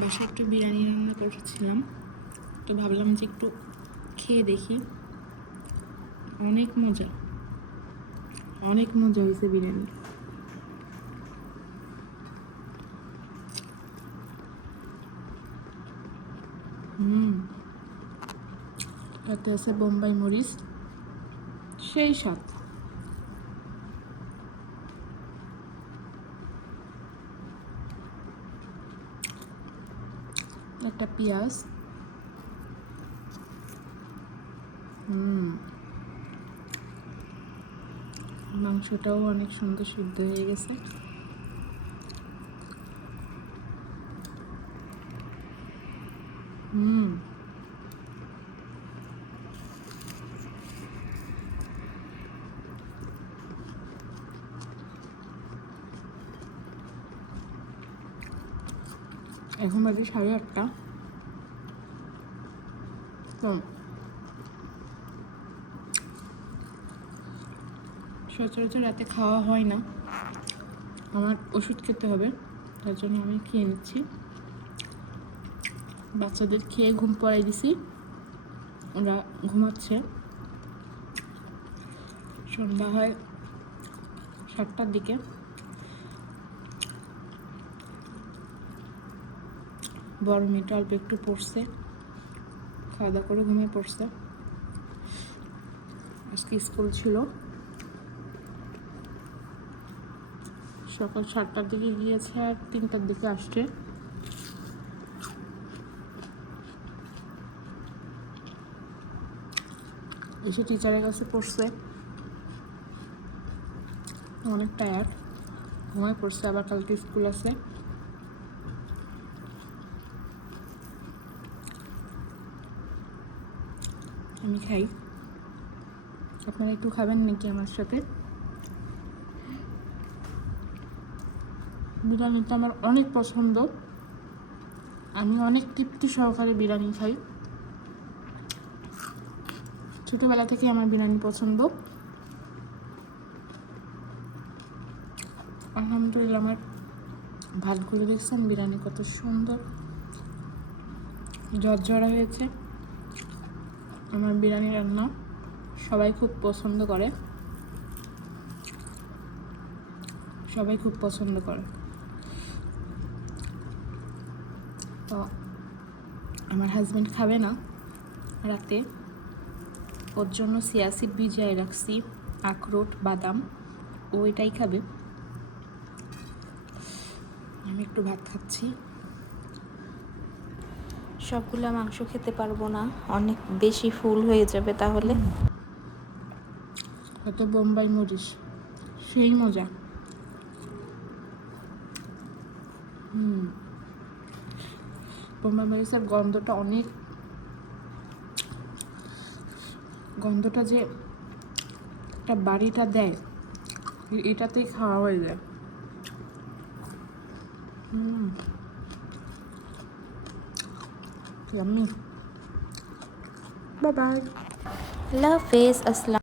বাসায় একটু বিরিয়ানি রান্না করেছিলাম, তো ভাবলাম যে একটু খেয়ে দেখি। অনেক মজা অনেক মজা হয়েছে বিরিয়ানি। হুম এতে আছে বোম্বাই মরিচ, সেই স্বাদ। একটা পেঁয়াজ। হুম। মাংসটাও অনেক সুন্দর সিদ্ধ হয়ে গেছে হুম এখন বাজে সাড়ে আটটা। তো সচরাচর রাতে খাওয়া হয় না। আমার ওষুধ খেতে হবে, তার জন্য আমি খেয়ে নিচ্ছি। বাচ্চাদের খেয়ে ঘুম পড়াই দিছি, ওরা ঘুমাচ্ছে। সন্ধ্যা হয় সাতটার দিকে। বড় মেয়েটা অল্প একটু পড়ছে। খাওয়া দাওয়া করে ঘুমিয়ে পড়ছে। আজকে স্কুল ছিল। সকাল সাতটার দিকে গিয়েছে আর তিনটার দিকে আসছে। এসে টিচারের কাছে পড়ছে। অনেক টায়ার্ড ঘুমায় পড়ছে। আবার কালকে স্কুল আছে। আমি খাই। আপনারা একটু খাবেন নাকি আমার সাথে? বিরিয়ানিটা আমার অনেক পছন্দ। আমি অনেক তৃপ্তি সহকারে বিরিয়ানি খাই। ছোটোবেলা থেকে আমার বিরিয়ানি পছন্দ। আলহামদুলিল্লাহ আমার ভাতগুলো দেখছেন, বিরিয়ানি কত সুন্দর। ঝরঝরা হয়েছে। আমার বিরিয়ানি রান্না সবাই খুব পছন্দ করে। সবাই খুব পছন্দ করে। তো আমার হাজব্যান্ড খাবে না রাতে। ওর জন্য সিয়াসিড ভিজিয়ে রাখছি, আখরোট, বাদাম, ও এটাই খাবে। আমি একটু ভাত খাচ্ছি। সবগুলা মাংস খেতে পারব না। অনেক বেশি ফুল হয়ে যাবে তাহলে। কত বোম্বাই মরিচ। সেই মজা। বোম্বাই মরিচের গন্ধটা অনেক গন্ধটা যে একটা বাড়িটা দেয়, এটাতেই খাওয়া হয়ে যায়। হুম। yummy. Bye bye love face assalam